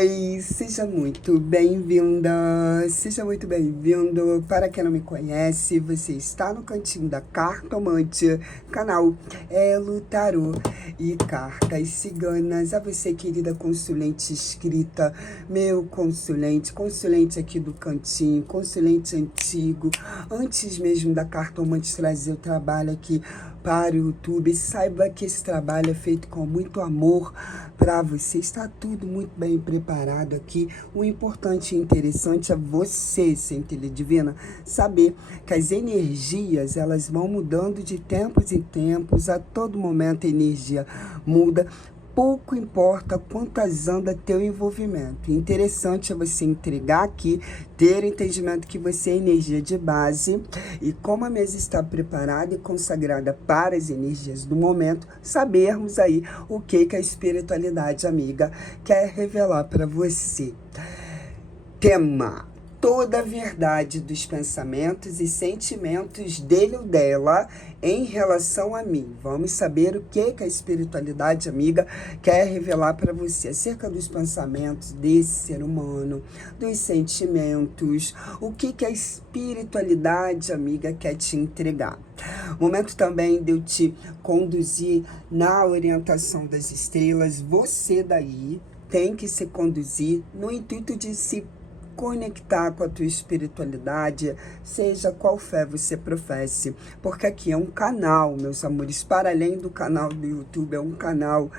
Oi, seja muito bem-vinda, seja muito bem-vindo. Para quem não me conhece, você está no Cantinho da Cartomante, canal Elo Tarô e Cartas Ciganas. A você, querida consulente inscrita, meu consulente aqui do Cantinho, consulente antigo, antes mesmo da Cartomante trazer o trabalho aqui para o YouTube, saiba que esse trabalho é feito com muito amor para você. Está tudo muito bem preparado aqui. O importante e interessante é você, centelha divina, saber que as energias, elas vão mudando de tempos em tempos. A todo momento a energia muda. Pouco importa quantas anda teu envolvimento. Interessante é você entregar aqui, ter o entendimento que você é energia de base, e como a mesa está preparada e consagrada para as energias do momento, sabermos aí o que a espiritualidade amiga quer revelar para você. Tema: toda a verdade dos pensamentos e sentimentos dele ou dela em relação a mim. Vamos saber o que a espiritualidade amiga quer revelar para você acerca dos pensamentos desse ser humano, dos sentimentos, o que a espiritualidade amiga quer te entregar. Momento também de eu te conduzir na orientação das estrelas. Você daí tem que se conduzir no intuito de se conectar com a tua espiritualidade, seja qual fé você professe, porque aqui é um canal, meus amores, para além do canal do YouTube, é um canal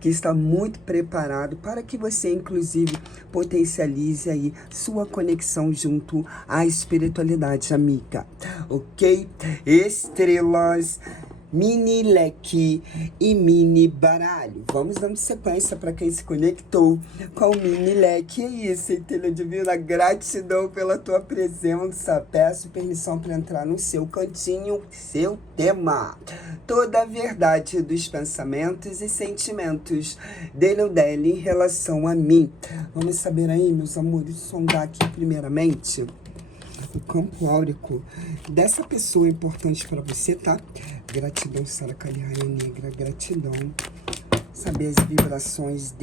que está muito preparado para que você, inclusive, potencialize aí sua conexão junto à espiritualidade amiga, ok? Estrelas, mini leque e mini baralho. Vamos dando sequência para quem se conectou com o mini leque. É isso, centelha divina, gratidão pela tua presença. Peço permissão para entrar no seu cantinho, seu tema. Toda a verdade dos pensamentos e sentimentos dele ou dela em relação a mim. Vamos saber aí, meus amores, sondar aqui primeiramente o campo áurico dessa pessoa importante para você, tá? Gratidão, Sara Calihaya Negra, gratidão. Saber as vibrações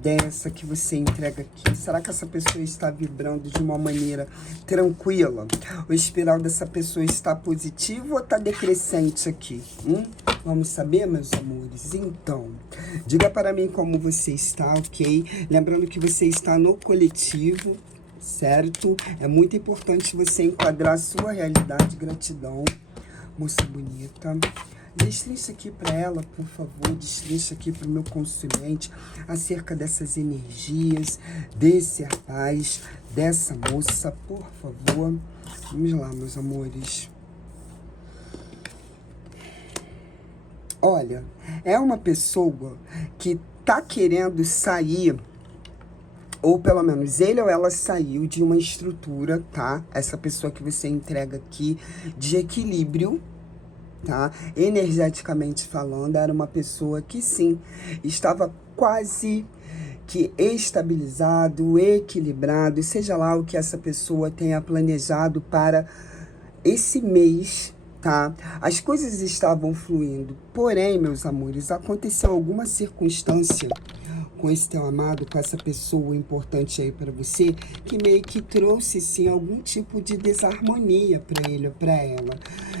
dessa que você entrega aqui. Será que essa pessoa está vibrando de uma maneira tranquila? O espiral dessa pessoa está positivo ou está decrescente aqui? Vamos saber, meus amores? Então, diga para mim como você está, ok? Lembrando que você está no coletivo, certo? É muito importante você enquadrar a sua realidade. Gratidão, moça bonita. Destrincha aqui para ela, por favor. Destrincha aqui para o meu consulente acerca dessas energias, desse rapaz, dessa moça, por favor. Vamos lá, meus amores. Olha, é uma pessoa que tá querendo sair, ou pelo menos ele ou ela saiu de uma estrutura, tá? Essa pessoa que você entrega aqui, de equilíbrio, tá? Energeticamente falando, era uma pessoa que sim, estava quase que estabilizado, equilibrado, seja lá o que essa pessoa tenha planejado para esse mês, tá? As coisas estavam fluindo, porém, meus amores, aconteceu alguma circunstância com esse teu amado, com essa pessoa importante aí para você, que meio que trouxe, sim, algum tipo de desarmonia para ele ou para ela.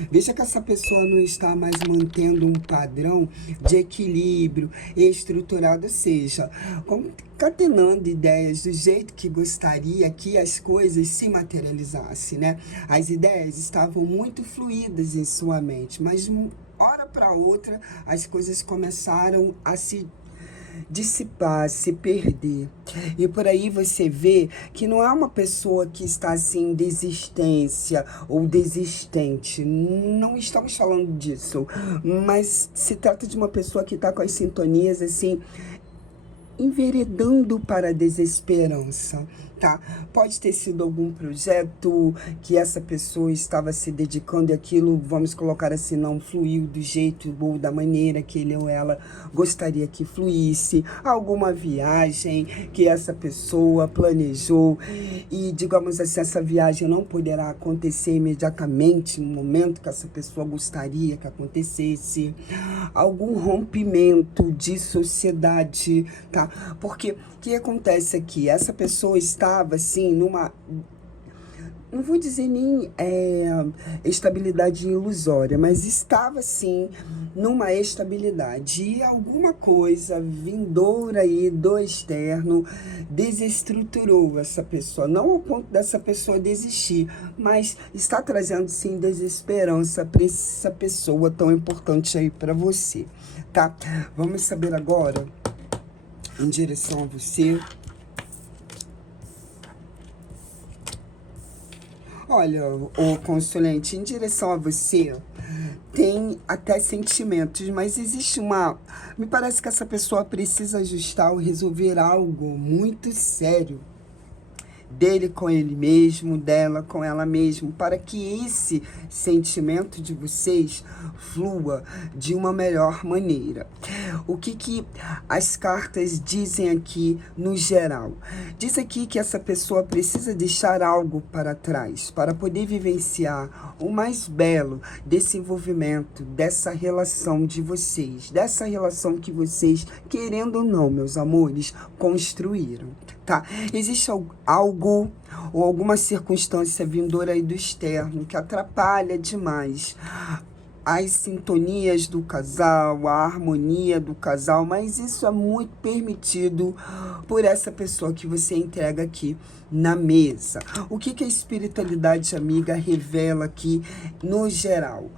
Veja que essa pessoa não está mais mantendo um padrão de equilíbrio estruturado, ou seja, concatenando ideias do jeito que gostaria que as coisas se materializassem, né? As ideias estavam muito fluídas em sua mente, mas de uma hora para outra as coisas começaram a se dissipar, se perder. E por aí você vê que não é uma pessoa que está assim em desistência ou desistente. Não estamos falando disso. Mas se trata de uma pessoa que está com as sintonias assim, enveredando para a desesperança, tá? Pode ter sido algum projeto que essa pessoa estava se dedicando e aquilo, vamos colocar assim, não fluiu do jeito ou da maneira que ele ou ela gostaria que fluísse. Alguma viagem que essa pessoa planejou e, digamos assim, essa viagem não poderá acontecer imediatamente no momento que essa pessoa gostaria que acontecesse. Algum rompimento de sociedade, tá? Porque o que acontece aqui? Essa pessoa estava, assim, numa... Não vou dizer nem estabilidade ilusória, mas estava, sim, numa estabilidade. E alguma coisa vindoura aí do externo desestruturou essa pessoa. Não ao ponto dessa pessoa desistir, mas está trazendo, sim, desesperança para essa pessoa tão importante aí para você, tá? Vamos saber agora, em direção a você. Olha, o consulente, em direção a você, tem até sentimentos, mas existe uma... Me parece que essa pessoa precisa ajustar ou resolver algo muito sério dele com ele mesmo, dela com ela mesma, para que esse sentimento de vocês flua de uma melhor maneira. O que as cartas dizem aqui no geral? Diz aqui que essa pessoa precisa deixar algo para trás para poder vivenciar o mais belo desse envolvimento, dessa relação de vocês, dessa relação que vocês, querendo ou não, meus amores, construíram. Tá? Existe algo ou alguma circunstância vindoura aí do externo que atrapalha demais as sintonias do casal, a harmonia do casal, mas isso é muito permitido por essa pessoa que você entrega aqui na mesa. O que a espiritualidade amiga revela aqui no geral?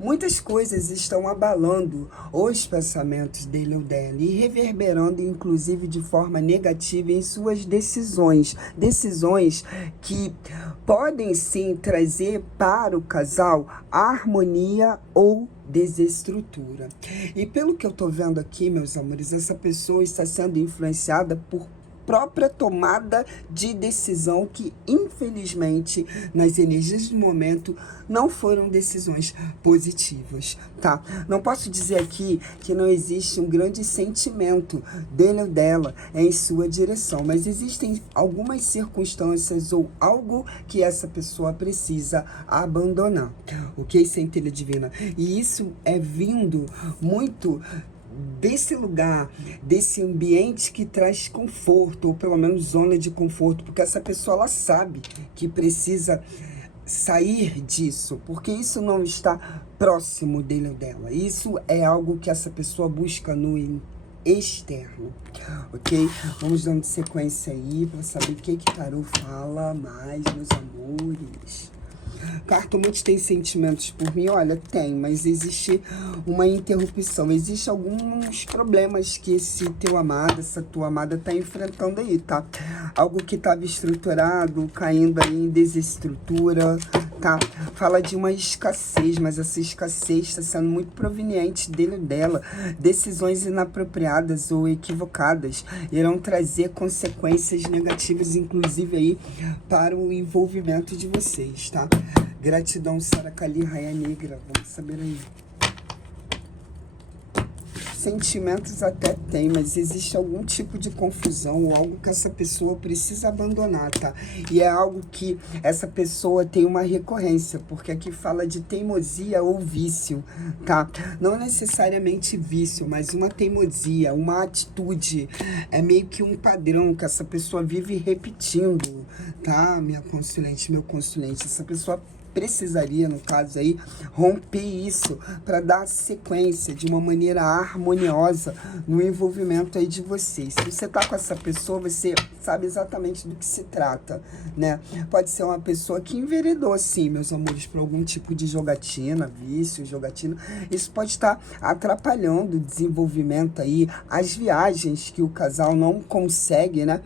Muitas coisas estão abalando os pensamentos dele ou dela e reverberando, inclusive, de forma negativa em suas decisões. Decisões que podem, sim, trazer para o casal harmonia ou desestrutura. E pelo que eu tô vendo aqui, meus amores, essa pessoa está sendo influenciada por própria tomada de decisão que, infelizmente, nas energias do momento, não foram decisões positivas, tá? Não posso dizer aqui que não existe um grande sentimento dele ou dela em sua direção, mas existem algumas circunstâncias ou algo que essa pessoa precisa abandonar, ok? Centelha divina. E isso é vindo muito desse lugar, desse ambiente que traz conforto, ou pelo menos zona de conforto, porque essa pessoa, ela sabe que precisa sair disso, porque isso não está próximo dele ou dela. Isso é algo que essa pessoa busca no externo, ok? Vamos dando sequência aí para saber o que Tarô fala mais, meus amores. Cartomante tem sentimentos por mim? Olha, tem, mas existe uma interrupção. Existem alguns problemas que esse teu amado, essa tua amada tá enfrentando aí, tá? Algo que estava estruturado, caindo aí em desestrutura, tá? Fala de uma escassez, mas essa escassez está sendo muito proveniente dele ou dela. Decisões inapropriadas ou equivocadas irão trazer consequências negativas, inclusive aí, para o envolvimento de vocês, tá? Gratidão, Saracali, Raia Negra. Vamos saber aí. Sentimentos até tem, mas existe algum tipo de confusão ou algo que essa pessoa precisa abandonar, tá? E é algo que essa pessoa tem uma recorrência, porque aqui fala de teimosia ou vício, tá? Não necessariamente vício, mas uma teimosia, uma atitude, é meio que um padrão que essa pessoa vive repetindo, tá? Minha consulente, meu consulente, essa pessoa precisaria, no caso aí, romper isso para dar sequência de uma maneira harmoniosa no envolvimento aí de vocês. Se você tá com essa pessoa, você sabe exatamente do que se trata, né? Pode ser uma pessoa que enveredou, sim, meus amores, por algum tipo de jogatina, vício, jogatina. Isso pode estar atrapalhando o desenvolvimento aí, as viagens que o casal não consegue, né?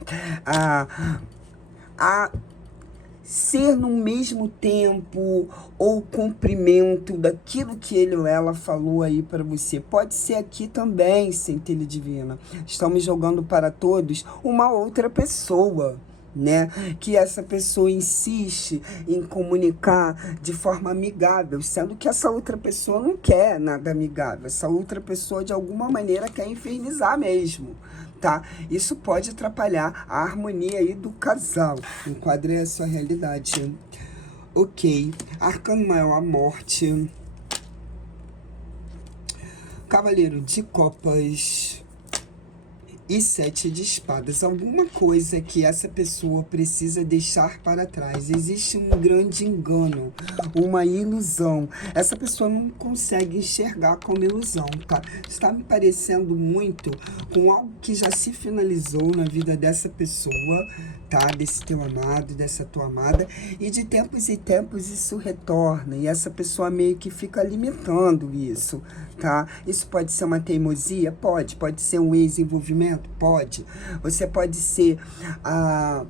Ser no mesmo tempo ou cumprimento daquilo que ele ou ela falou aí para você. Pode ser aqui também, Centelha Divina. Estão me jogando para todos uma outra pessoa, né? Que essa pessoa insiste em comunicar de forma amigável, sendo que essa outra pessoa não quer nada amigável. Essa outra pessoa, de alguma maneira, quer infernizar mesmo, tá? Isso pode atrapalhar a harmonia aí do casal. Enquadre a sua realidade. Ok. Arcano maior, a morte. Cavaleiro de copas e 7 de espadas. Alguma coisa que essa pessoa precisa deixar para trás. Existe um grande engano, uma ilusão. Essa pessoa não consegue enxergar como ilusão, tá? Está me parecendo muito com algo que já se finalizou na vida dessa pessoa, tá? Desse teu amado, dessa tua amada. E de tempos em tempos isso retorna. E essa pessoa meio que fica limitando isso, tá? Isso pode ser uma teimosia? Pode. Pode ser um ex-envolvimento? Pode. Você pode ser a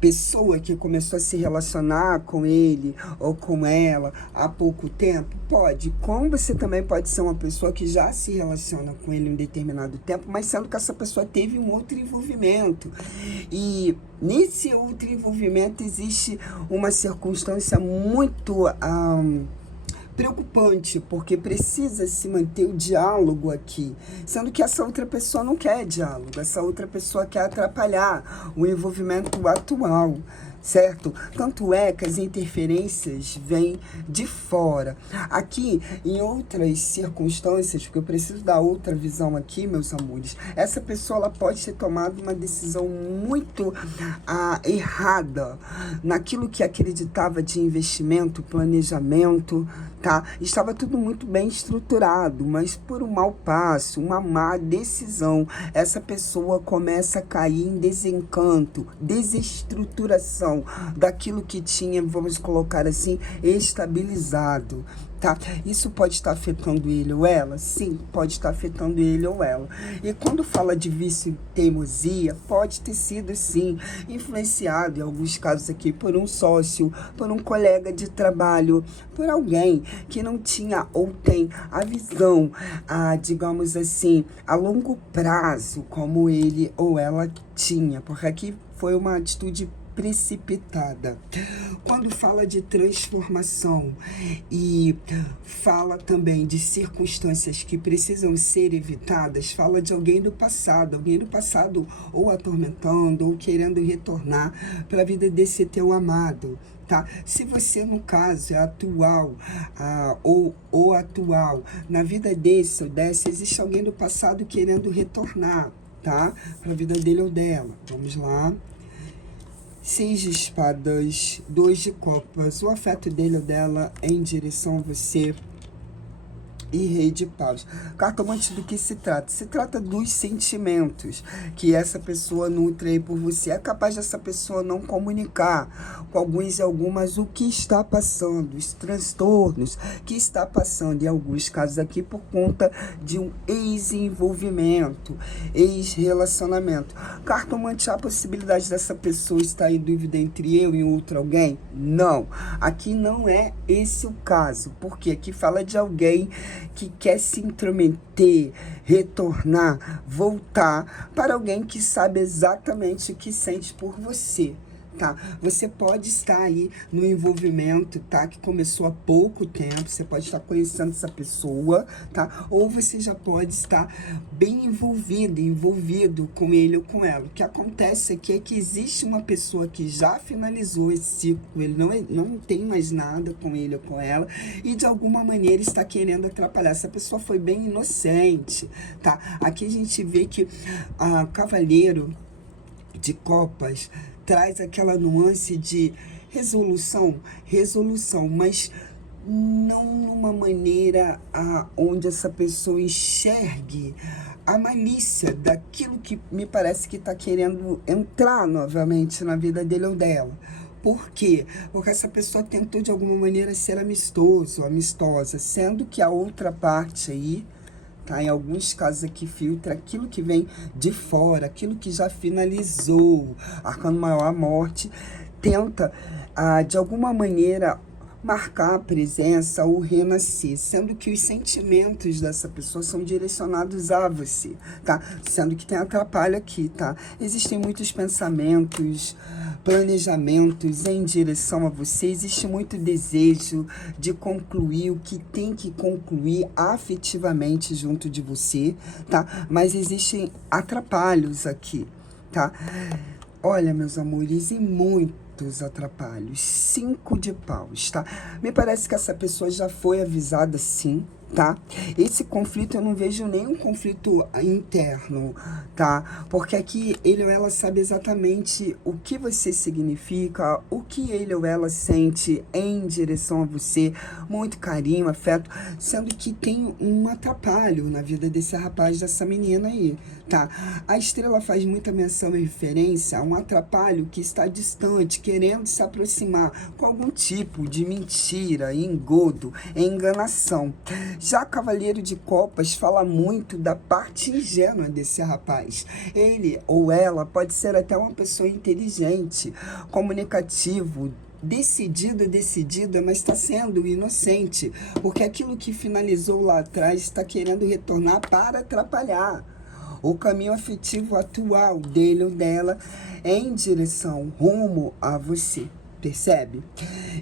pessoa que começou a se relacionar com ele ou com ela há pouco tempo? Pode. Como você também pode ser uma pessoa que já se relaciona com ele em um determinado tempo, mas sendo que essa pessoa teve um outro envolvimento. E nesse outro envolvimento existe uma circunstância muito preocupante, porque precisa se manter o diálogo aqui, sendo que essa outra pessoa não quer diálogo, essa outra pessoa quer atrapalhar o envolvimento atual, certo? Tanto é que as interferências vêm de fora. Aqui, em outras circunstâncias, porque eu preciso dar outra visão aqui, meus amores, essa pessoa ela pode ter tomado uma decisão muito errada naquilo que acreditava de investimento, planejamento, tá? Estava tudo muito bem estruturado, mas por um mau passo, uma má decisão, essa pessoa começa a cair em desencanto, desestruturação daquilo que tinha, vamos colocar assim, estabilizado, tá? Isso pode estar afetando ele ou ela? Sim, pode estar afetando ele ou ela. E quando fala de vício e teimosia, pode ter sido, sim, influenciado, em alguns casos aqui, por um sócio, por um colega de trabalho, por alguém que não tinha ou tem a visão, digamos assim, a longo prazo, como ele ou ela tinha, porque aqui foi uma atitude precipitada. Quando fala de transformação e fala também de circunstâncias que precisam ser evitadas, fala de alguém do passado ou atormentando ou querendo retornar para a vida desse teu amado, tá? Se você, no caso, é atual ou atual, na vida desse ou dessa, existe alguém do passado querendo retornar, tá? Para a vida dele ou dela. Vamos lá. 6 de espadas, 2 de copas, o afeto dele ou dela é em direção a você. E Rei de Paus. Cartomante, do que se trata? Se trata dos sentimentos que essa pessoa nutre aí por você. É capaz dessa pessoa não comunicar com alguns e algumas o que está passando, os transtornos que está passando, em alguns casos aqui, por conta de um ex-envolvimento, ex-relacionamento. Cartomante, há a possibilidade dessa pessoa estar em dúvida entre eu e outro alguém? Não. Aqui não é esse o caso, porque aqui fala de alguém que quer se intrometer, retornar, voltar para alguém que sabe exatamente o que sente por você, tá? Você pode estar aí no envolvimento, tá? Que começou há pouco tempo, você pode estar conhecendo essa pessoa, tá? Ou você já pode estar bem envolvido com ele ou com ela. O que acontece aqui é que existe uma pessoa que já finalizou esse ciclo, ele não tem mais nada com ele ou com ela, e de alguma maneira está querendo atrapalhar. Essa pessoa foi bem inocente, tá? Aqui a gente vê que a Cavaleiro de Copas traz aquela nuance de resolução, mas não numa maneira onde essa pessoa enxergue a malícia daquilo que me parece que está querendo entrar novamente na vida dele ou dela. Por quê? Porque essa pessoa tentou de alguma maneira ser amistosa, sendo que a outra parte aí, tá? Em alguns casos aqui filtra aquilo que vem de fora, aquilo que já finalizou. Arcano maior, a morte, tenta de alguma maneira marcar a presença ou renascer, sendo que os sentimentos dessa pessoa são direcionados a você, tá? Sendo que tem atrapalho aqui, tá? Existem muitos pensamentos, planejamentos em direção a você, existe muito desejo de concluir o que tem que concluir afetivamente junto de você, tá? Mas existem atrapalhos aqui, tá? Olha, meus amores, e muitos atrapalhos. 5 de paus, tá? Me parece que essa pessoa já foi avisada, sim, tá? Esse conflito eu não vejo nenhum conflito interno, tá? Porque aqui ele ou ela sabe exatamente o que você significa, o que ele ou ela sente em direção a você, muito carinho, afeto, sendo que tem um atrapalho na vida desse rapaz, dessa menina aí, tá? A estrela faz muita menção e referência a um atrapalho que está distante, querendo se aproximar com algum tipo de mentira, engodo, enganação. Já Cavaleiro de Copas fala muito da parte ingênua desse rapaz. Ele ou ela pode ser até uma pessoa inteligente, comunicativo, decidida, mas está sendo inocente, porque aquilo que finalizou lá atrás está querendo retornar para atrapalhar o caminho afetivo atual dele ou dela em direção, rumo a você. Percebe?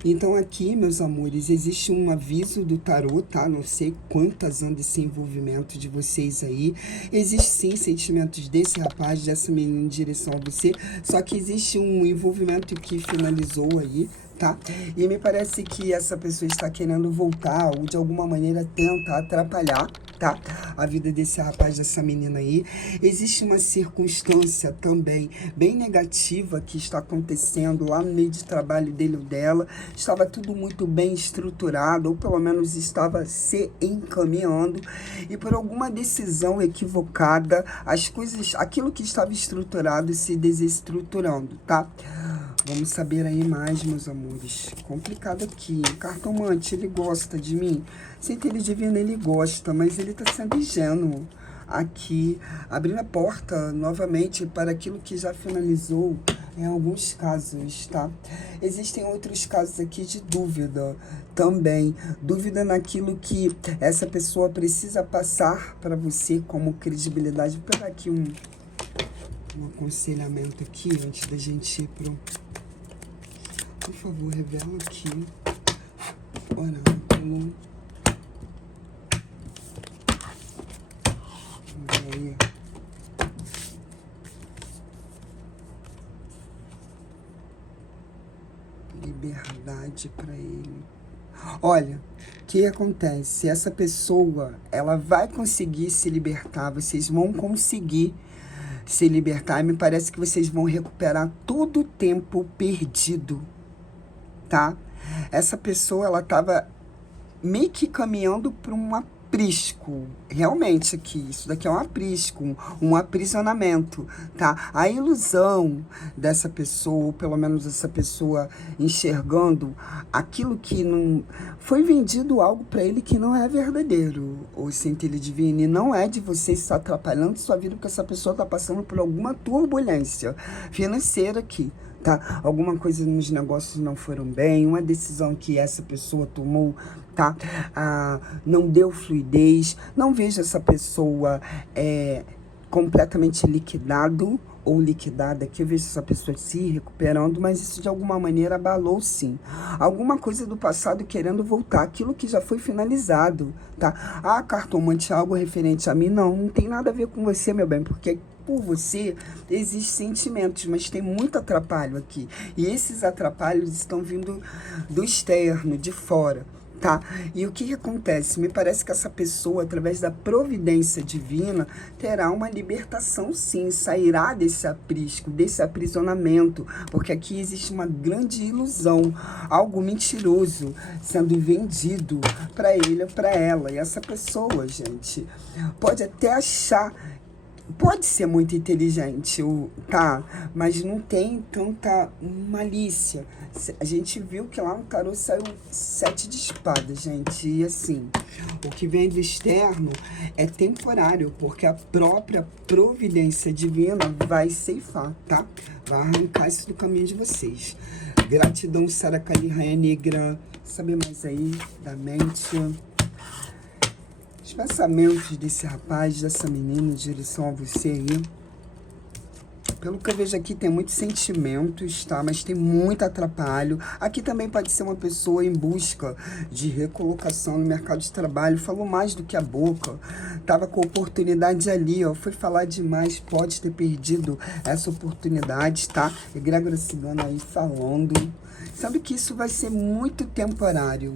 Então aqui, meus amores, existe um aviso do tarô, tá? Não sei quantas anda esse envolvimento de vocês aí. Existe sim sentimentos desse rapaz, dessa menina em direção a você. Só que existe um envolvimento que finalizou aí, tá? E me parece que essa pessoa está querendo voltar ou de alguma maneira tenta atrapalhar, tá? A vida desse rapaz, dessa menina aí. Existe uma circunstância também bem negativa que está acontecendo lá no meio de trabalho dele ou dela. Estava tudo muito bem estruturado, ou pelo menos estava se encaminhando, e por alguma decisão equivocada, as coisas, aquilo que estava estruturado se desestruturando, tá? Vamos saber aí mais, meus amores. Complicado aqui. Cartomante, ele gosta de mim. Centelha divina, ele gosta, mas ele tá sendo ingênuo. Aqui, abrindo a porta novamente para aquilo que já finalizou em alguns casos, tá? Existem outros casos aqui de dúvida também. Dúvida naquilo que essa pessoa precisa passar para você como credibilidade. Vou pegar aqui um aconselhamento aqui antes da gente ir pro... Por favor, revela aqui. Oráculo. Liberdade para ele. Olha, o que acontece? Essa pessoa, ela vai conseguir se libertar. Vocês vão conseguir se libertar. Me parece que vocês vão recuperar todo o tempo perdido, tá? Essa pessoa, ela tava meio que caminhando para um aprisco, realmente aqui, isso daqui é um aprisco, um aprisionamento, tá? A ilusão dessa pessoa, ou pelo menos essa pessoa enxergando aquilo que não... Foi vendido algo para ele que não é verdadeiro, ou centelha divina, e não é de você estar atrapalhando sua vida, porque essa pessoa está passando por alguma turbulência financeira aqui, tá? Alguma coisa nos negócios não foram bem, uma decisão que essa pessoa tomou, tá? Não deu fluidez. Não vejo essa pessoa completamente liquidado ou liquidada aqui. Eu vejo essa pessoa se recuperando, mas isso de alguma maneira abalou sim. Alguma coisa do passado querendo voltar, aquilo que já foi finalizado, tá? Ah, cartomante, algo referente a mim? Não tem nada a ver com você, meu bem, porque por você existem sentimentos, mas tem muito atrapalho aqui. E esses atrapalhos estão vindo do externo, de fora, tá? E o que acontece? Me parece que essa pessoa, através da providência divina, terá uma libertação sim, sairá desse aprisco, desse aprisionamento, porque aqui existe uma grande ilusão, algo mentiroso sendo vendido para ele ou para ela. E essa pessoa, gente, pode até achar pode ser muito inteligente, tá? Mas não tem tanta malícia. A gente viu que lá no tarô saiu 7 de espadas, gente. E assim, o que vem do externo é temporário, porque a própria providência divina vai ceifar, tá? Vai arrancar isso do caminho de vocês. Gratidão, Sara Kali, Rainha Negra. Saber mais aí da mente. Os pensamentos desse rapaz, dessa menina em direção a você aí. Pelo que eu vejo aqui, tem muitos sentimentos, tá? Mas tem muito atrapalho. Aqui também pode ser uma pessoa em busca de recolocação no mercado de trabalho. Falou mais do que a boca. Tava com oportunidade ali, ó. Foi falar demais, pode ter perdido essa oportunidade, tá? Egrégora cigana aí falando. Sabe que isso vai ser muito temporário,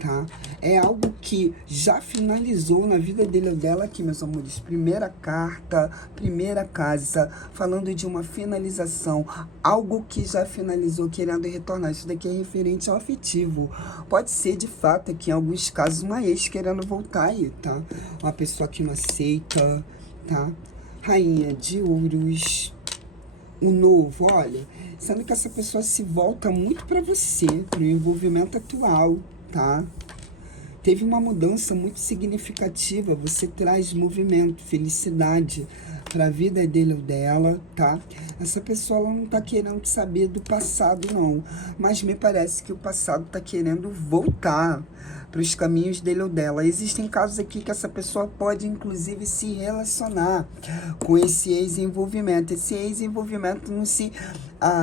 tá? É algo que já finalizou na vida dele ou dela aqui, meus amores. Primeira carta, primeira casa, falando de uma finalização. Algo que já finalizou, querendo retornar. Isso daqui é referente ao afetivo. Pode ser, de fato, aqui em alguns casos, uma ex querendo voltar aí, tá? Uma pessoa que não aceita, tá? Rainha de ouros. O novo, olha, sendo que essa pessoa se volta muito para você, para o envolvimento atual, tá? Teve uma mudança muito significativa, você traz movimento, felicidade para a vida dele ou dela, tá? Essa pessoa ela não tá querendo saber do passado, não, mas me parece que o passado tá querendo voltar para os caminhos dele ou dela. Existem casos aqui que essa pessoa pode, inclusive, se relacionar com esse ex-envolvimento. Esse ex-envolvimento não se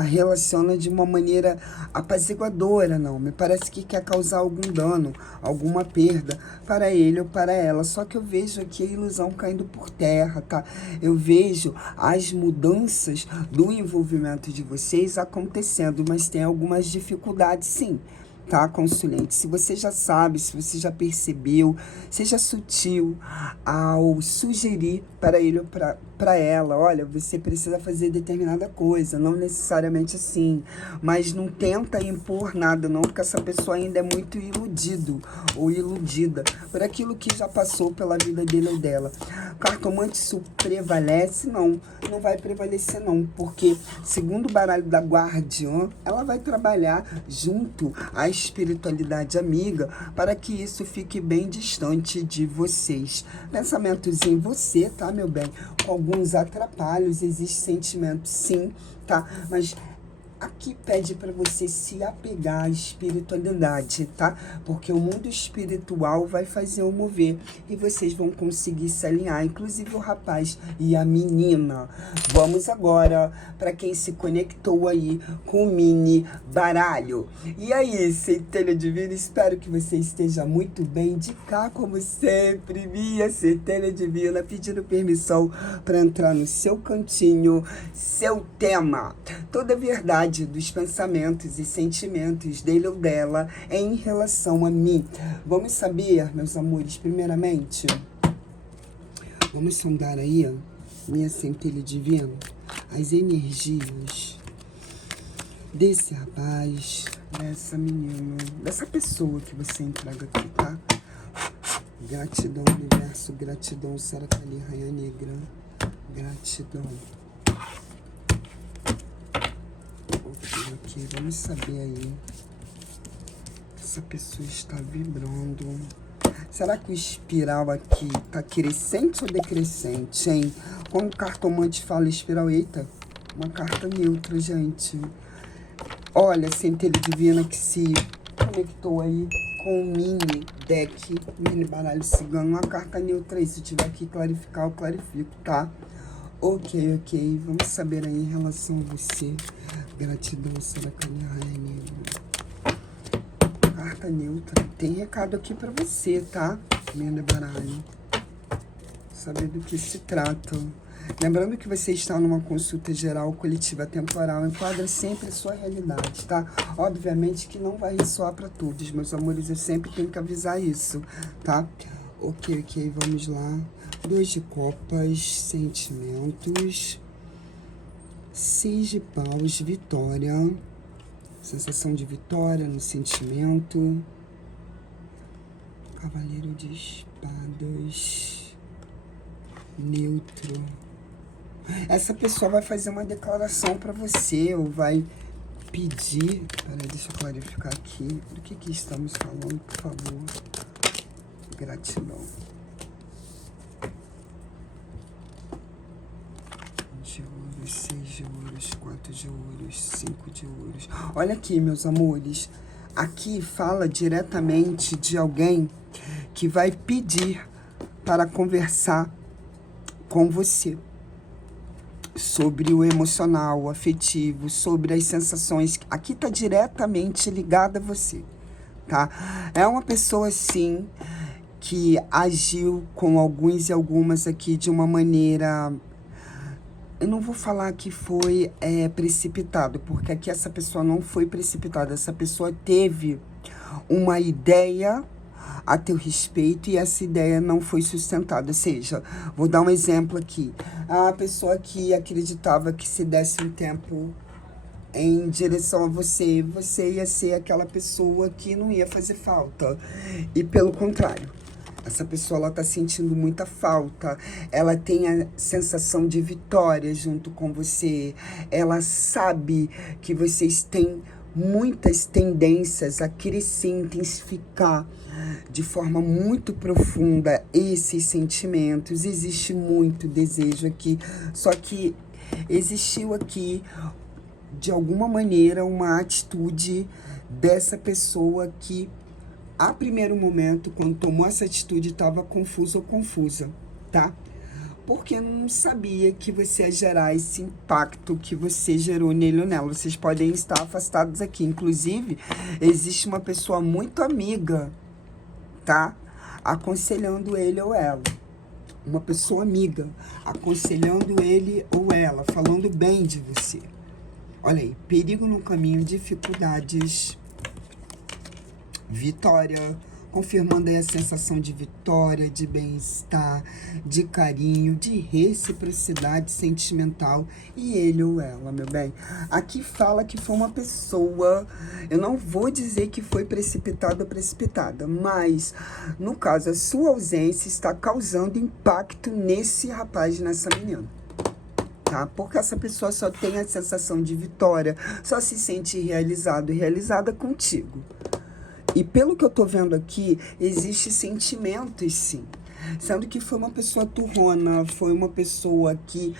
relaciona de uma maneira apaziguadora, não. Me parece que quer causar algum dano, alguma perda para ele ou para ela. Só que eu vejo aqui a ilusão caindo por terra, tá? Eu vejo as mudanças do envolvimento de vocês acontecendo, mas tem algumas dificuldades, sim. Tá, consulente? Se você já sabe, se você já percebeu, seja sutil ao sugerir para ele ou para ela, olha, você precisa fazer determinada coisa, não necessariamente assim, mas não tenta impor nada não, porque essa pessoa ainda é muito iludido ou iludida por aquilo que já passou pela vida dele ou dela. Cartomante, isso prevalece? Não, não vai prevalecer não, porque segundo o baralho da Guardiã, ela vai trabalhar junto à espiritualidade amiga para que isso fique bem distante de vocês. Pensamentos em você, tá, meu bem? Com alguns atrapalhos, existe sentimento sim, tá? Mas aqui pede para você se apegar à espiritualidade, tá? Porque o mundo espiritual vai fazer o mover e vocês vão conseguir se alinhar, inclusive o rapaz e a menina. Vamos agora para quem se conectou aí com o mini baralho. E aí, centelha divina, espero que você esteja muito bem. De cá, como sempre, minha centelha divina, pedindo permissão para entrar no seu cantinho, seu tema. Toda a verdade dos pensamentos e sentimentos dele ou dela em relação a mim. Vamos saber, meus amores, primeiramente, vamos sondar aí, minha centelha divina, as energias desse rapaz, dessa menina, dessa pessoa que você entrega aqui, tá? Gratidão, universo, gratidão, Sara Kali, Rainha Negra, gratidão. Ok, vamos saber aí que essa pessoa está vibrando. Será que o espiral aqui tá crescente ou decrescente, hein? Quando o cartomante fala espiral, eita, uma carta neutra, gente. Olha, centelha divina que se conectou aí com o mini deck, mini baralho cigano, uma carta neutra aí. Se tiver que clarificar, eu clarifico, tá? Ok, vamos saber aí em relação a você. Gratidão, Sara Kali, Rainha Negra. Carta neutra. Tem recado aqui pra você, tá? Mini baralho. Saber do que se trata. Lembrando que você está numa consulta geral, coletiva, temporal, enquadra sempre a sua realidade, tá? Obviamente que não vai ressoar para todos, meus amores, eu sempre tenho que avisar isso, tá? Ok, vamos lá. 2 de copas, sentimentos. 6 de paus, vitória. Sensação de vitória no sentimento. Cavaleiro de espadas. Neutro. Essa pessoa vai fazer uma declaração para você, ou vai pedir... Peraí, deixa eu clarificar aqui. Do que estamos falando, por favor? Gratidão. De ouros, 6 de ouros, 4 de ouros, 5 de ouros. Olha aqui, meus amores. Aqui fala diretamente de alguém que vai pedir para conversar com você sobre o emocional, o afetivo, sobre as sensações. Aqui está diretamente ligada a você, tá? É uma pessoa, sim, que agiu com alguns e algumas aqui de uma maneira... Eu não vou falar que foi precipitado, porque aqui essa pessoa não foi precipitada. Essa pessoa teve uma ideia a teu respeito e essa ideia não foi sustentada. Ou seja, vou dar um exemplo aqui. A pessoa que acreditava que se desse um tempo em direção a você, você ia ser aquela pessoa que não ia fazer falta. E pelo contrário, essa pessoa, ela tá sentindo muita falta, ela tem a sensação de vitória junto com você, ela sabe que vocês têm muitas tendências a crescer, intensificar de forma muito profunda esses sentimentos. Existe muito desejo aqui, só que existiu aqui, de alguma maneira, uma atitude dessa pessoa que, a primeiro momento, quando tomou essa atitude, estava confuso ou confusa, tá? Porque não sabia que você ia gerar esse impacto que você gerou nele ou nela. Vocês podem estar afastados aqui. Inclusive, existe uma pessoa muito amiga, tá? Aconselhando ele ou ela. Uma pessoa amiga, aconselhando ele ou ela, falando bem de você. Olha aí, perigo no caminho, dificuldades... Vitória, confirmando aí a sensação de vitória, de bem-estar, de carinho, de reciprocidade sentimental. E ele ou ela, meu bem. Aqui fala que foi uma pessoa, eu não vou dizer que foi precipitado ou precipitada, mas, no caso, a sua ausência está causando impacto nesse rapaz, nessa menina. Tá? Porque essa pessoa só tem a sensação de vitória, só se sente realizado e realizada contigo. E pelo que eu tô vendo aqui, existe sentimentos, sim. Sendo que foi uma pessoa turrona, foi uma pessoa que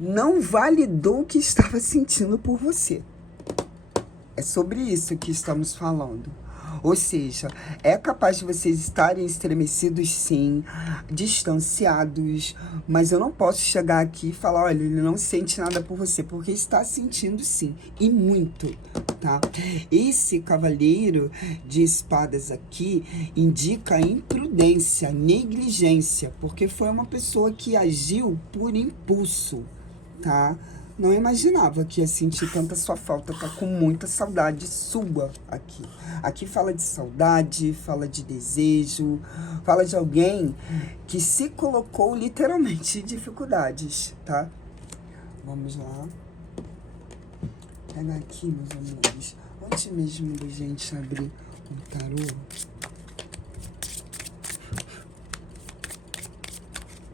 não validou o que estava sentindo por você. É sobre isso que estamos falando. Ou seja, é capaz de vocês estarem estremecidos, sim, distanciados, mas eu não posso chegar aqui e falar, olha, ele não sente nada por você, porque está sentindo, sim, e muito, tá? Esse cavaleiro de espadas aqui indica imprudência, negligência, porque foi uma pessoa que agiu por impulso, tá? Não imaginava que ia sentir tanta sua falta, tá com muita saudade sua aqui. Aqui fala de saudade, fala de desejo, fala de alguém que se colocou literalmente em dificuldades, tá? Vamos lá. Pega aqui, meus amores. Antes mesmo da gente abrir o tarô,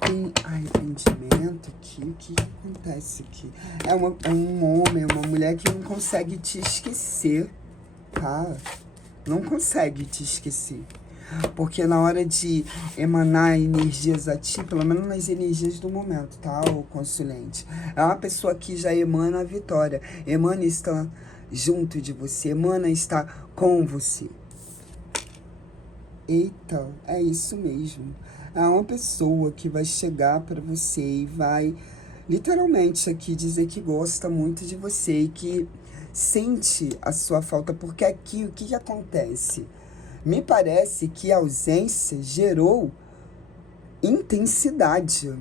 tem arrependimento aqui. O que acontece aqui? É um homem, uma mulher que não consegue te esquecer, tá? Não consegue te esquecer. Porque na hora de emanar energias a ti, pelo menos nas energias do momento, tá, o consulente? É uma pessoa que já emana a vitória. Emana está junto de você, emana está com você. Eita, é isso mesmo. É uma pessoa que vai chegar para você e vai literalmente aqui dizer que gosta muito de você e que sente a sua falta, porque aqui o que acontece? Me parece que a ausência gerou intensidade.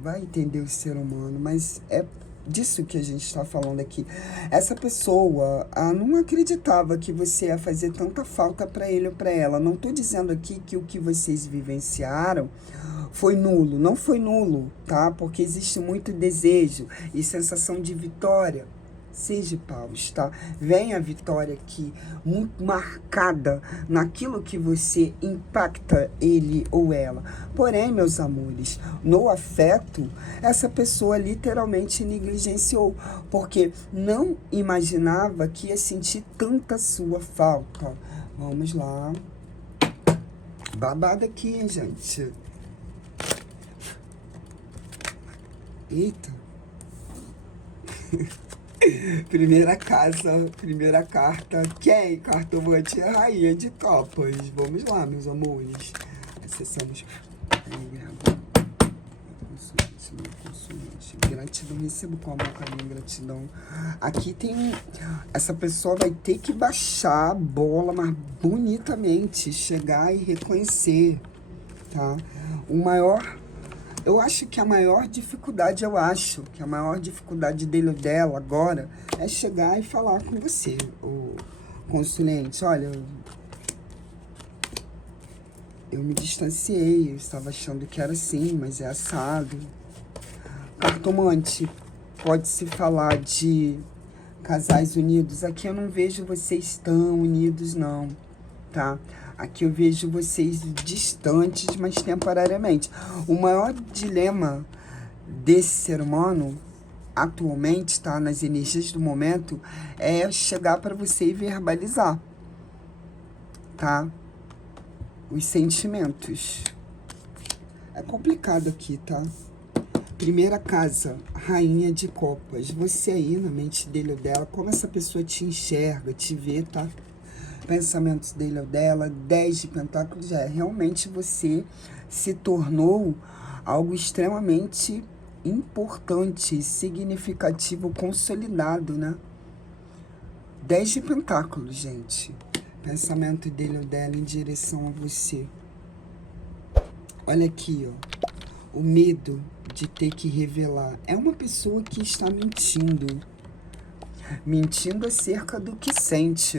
Vai entender o ser humano, mas é disso que a gente está falando aqui. Essa pessoa não acreditava que você ia fazer tanta falta para ele ou para ela. Não estou dizendo aqui que o que vocês vivenciaram foi nulo. Não foi nulo, tá? Porque existe muito desejo e sensação de vitória. Seis de paus, tá? Vem a vitória aqui, muito marcada naquilo que você impacta ele ou ela. Porém, meus amores, no afeto, essa pessoa literalmente negligenciou, porque não imaginava que ia sentir tanta sua falta. Vamos lá. Babado aqui, hein, gente? Eita. Primeira casa, primeira carta. Quem? Cartomante Rainha de Copas. Vamos lá, meus amores. Acessamos. Gratidão, recebo com amor, carinho, gratidão. Aqui tem. Essa pessoa vai ter que baixar a bola, mas bonitamente. Chegar e reconhecer, tá? O maior. Eu acho que a maior dificuldade, dele ou dela agora é chegar e falar com você, o consulente. Olha, eu me distanciei, eu estava achando que era assim, mas é assado. Cartomante, pode-se falar de casais unidos. Aqui eu não vejo vocês tão unidos, não, tá? Aqui eu vejo vocês distantes, mas temporariamente. O maior dilema desse ser humano, atualmente, tá? Nas energias do momento, é chegar para você e verbalizar, tá? Os sentimentos. É complicado aqui, tá? Primeira casa, Rainha de Copas. Você aí, na mente dele ou dela, como essa pessoa te enxerga, te vê, tá? Pensamentos dele ou dela, 10 de pentáculos, realmente você se tornou algo extremamente importante, significativo, consolidado, né? 10 de pentáculos, gente. Pensamento dele ou dela em direção a você. Olha aqui, ó. O medo de ter que revelar. É uma pessoa que está mentindo. Mentindo acerca do que sente.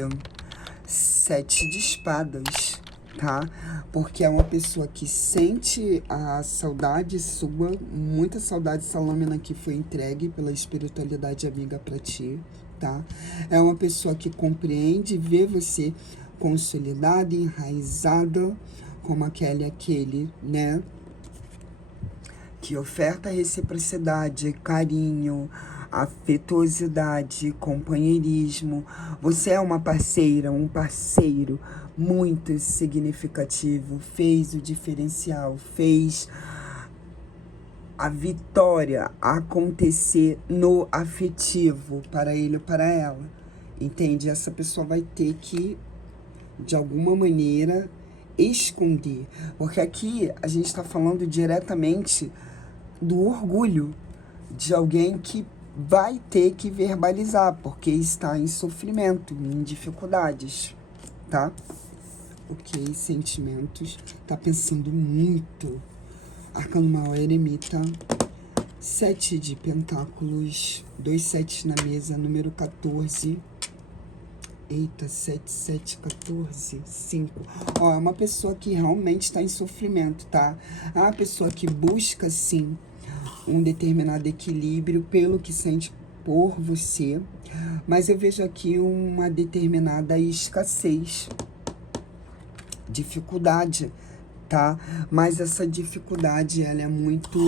7 de espadas, tá? Porque é uma pessoa que sente a saudade sua, muita saudade. Essa lâmina que foi entregue pela espiritualidade amiga pra ti, tá? É uma pessoa que compreende, vê você consolidada, enraizada, como aquele, né? Que oferta reciprocidade, carinho, afetuosidade, companheirismo. Você é uma parceira, um parceiro muito significativo, fez o diferencial, fez a vitória acontecer no afetivo para ele ou para ela. Entende? Essa pessoa vai ter que, de alguma maneira, esconder. Porque aqui a gente está falando diretamente do orgulho de alguém que vai ter que verbalizar, porque está em sofrimento, em dificuldades, tá? Ok, sentimentos, tá pensando muito. Arcano maior, eremita, 7 de pentáculos, 2 7 na mesa, número 14. Eita, 7, 7, 14, 5. Ó, é uma pessoa que realmente está em sofrimento, tá? É uma pessoa que busca, sim, um determinado equilíbrio pelo que sente por você. Mas eu vejo aqui uma determinada escassez, dificuldade, tá? Mas essa dificuldade, ela é muito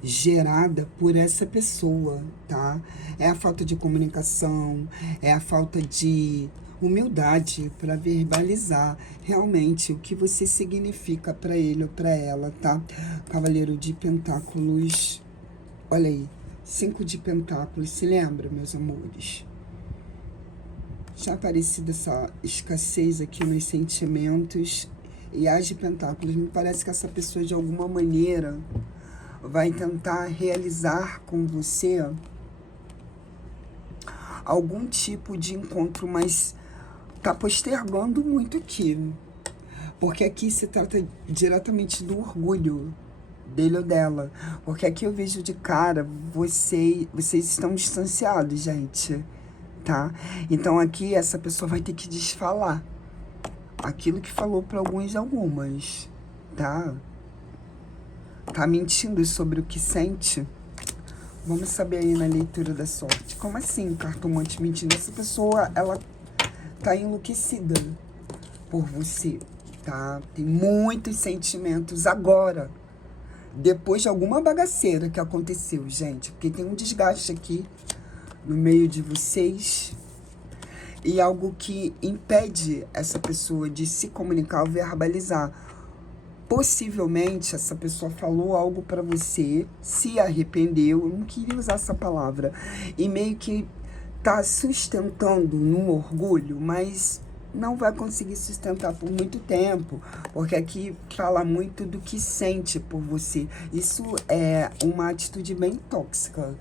gerada por essa pessoa, tá? É a falta de comunicação, é a falta de humildade para verbalizar realmente o que você significa para ele ou para ela, tá? Cavaleiro de Pentáculos, olha aí, 5 de Pentáculos, se lembra, meus amores? Já aparecido essa escassez aqui nos sentimentos e As de Pentáculos. Me parece que essa pessoa, de alguma maneira, vai tentar realizar com você algum tipo de encontro, mas tá postergando muito aqui. Porque aqui se trata diretamente do orgulho dele ou dela. Porque aqui eu vejo de cara, vocês estão distanciados, gente, tá? Então aqui essa pessoa vai ter que desfalar aquilo que falou para alguns e algumas, tá? Tá mentindo sobre o que sente. Vamos saber aí na leitura da sorte. Como assim, cartomante mentindo? Essa pessoa, ela tá enlouquecida por você, tá? Tem muitos sentimentos agora, depois de alguma bagaceira que aconteceu, gente. Porque tem um desgaste aqui no meio de vocês e algo que impede essa pessoa de se comunicar ou verbalizar. Possivelmente essa pessoa falou algo pra você, se arrependeu, eu não queria usar essa palavra, e meio que tá sustentando num orgulho, mas não vai conseguir sustentar por muito tempo, porque aqui fala muito do que sente por você. Isso é uma atitude bem tóxica.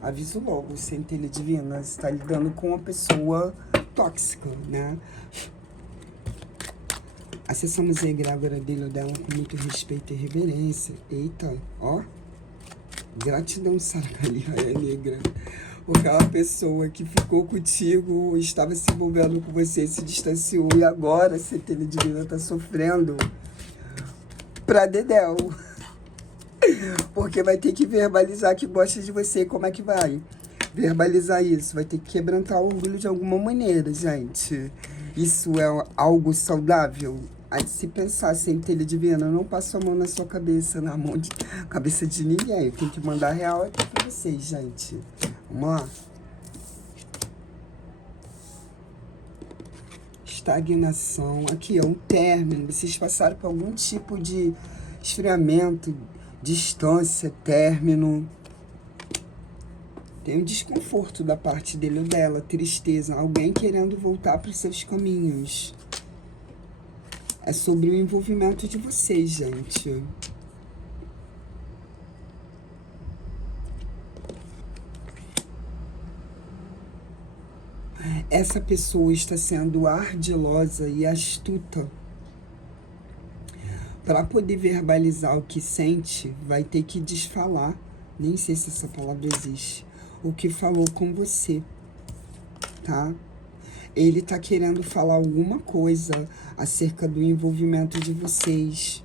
Aviso logo, centelha divina, você está lidando com uma pessoa tóxica, né? Acessamos a egrégora dele ou dela com muito respeito e reverência. Eita, ó. Gratidão, Saracali, é negra. Porque é uma pessoa que ficou contigo, estava se envolvendo com você, se distanciou. E agora a centelha divina tá sofrendo pra dedéu. Porque vai ter que verbalizar que gosta de você. Como é que vai verbalizar isso? Vai ter que quebrantar o orgulho de alguma maneira, gente. Isso é algo saudável? A de se pensar, centelha divina, não passo a mão na sua cabeça, na mão de cabeça de ninguém. Eu tenho que mandar real aqui pra vocês, gente. Vamos lá. Estagnação. Aqui, ó, um término. Vocês passaram por algum tipo de esfriamento, distância, término. Tem um desconforto da parte dele ou dela, tristeza, alguém querendo voltar para os seus caminhos. É sobre o envolvimento de vocês, gente. Essa pessoa está sendo ardilosa e astuta. Para poder verbalizar o que sente, vai ter que desfalar. Nem sei se essa palavra existe. O que falou com você, tá? Ele tá querendo falar alguma coisa acerca do envolvimento de vocês.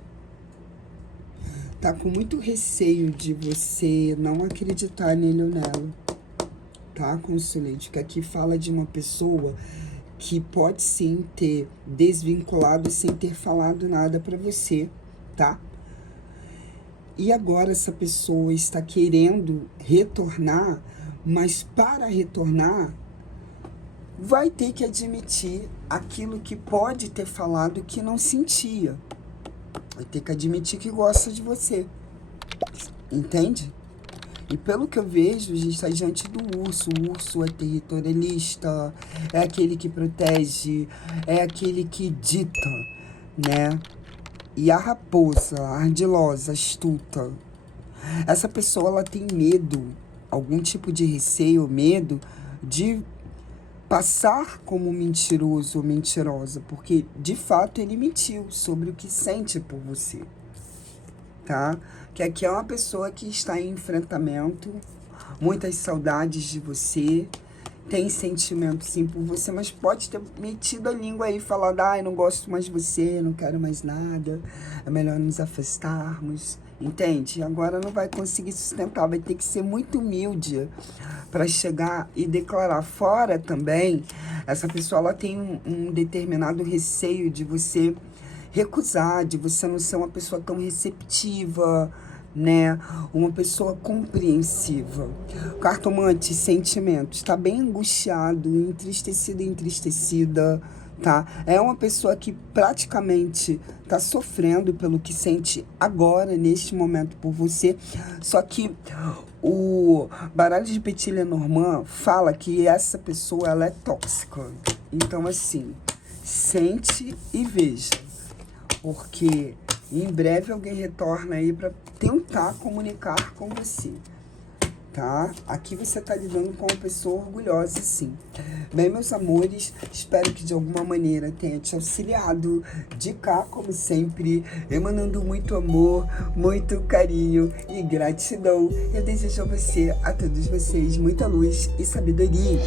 Tá com muito receio de você não acreditar nele ou nela, tá, consulente? Que aqui fala de uma pessoa que pode sim ter desvinculado sem ter falado nada pra você, tá? E agora essa pessoa está querendo retornar, mas para retornar, vai ter que admitir aquilo que pode ter falado que não sentia. Vai ter que admitir que gosta de você. Entende? E pelo que eu vejo, a gente está diante do urso. O urso é territorialista, é aquele que protege, é aquele que dita, né? E a raposa, ardilosa, astuta. Essa pessoa, ela tem medo, algum tipo de receio, medo de passar como mentiroso ou mentirosa, porque de fato ele mentiu sobre o que sente por você, tá? Que aqui é uma pessoa que está em enfrentamento, muitas saudades de você, tem sentimento sim por você, mas pode ter metido a língua aí, falando, ai, não gosto mais de você, não quero mais nada, é melhor nos afastarmos, entende? Agora não vai conseguir sustentar, vai ter que ser muito humilde para chegar e declarar. Fora também, essa pessoa, ela tem um determinado receio de você recusar, de você não ser uma pessoa tão receptiva, né? Uma pessoa compreensiva. Cartomante, sentimentos, tá bem angustiado, entristecido, entristecida, tá? É uma pessoa que praticamente tá sofrendo pelo que sente agora, neste momento, por você. Só que o baralho de Petit Lenormand fala que essa pessoa, ela é tóxica. Então, assim, sente e veja. Porque em breve alguém retorna aí para tentar comunicar com você, tá? Aqui você tá lidando com uma pessoa orgulhosa, sim. Bem, meus amores, espero que de alguma maneira tenha te auxiliado. De cá, como sempre, emanando muito amor, muito carinho e gratidão. Eu desejo a você, a todos vocês, muita luz e sabedoria.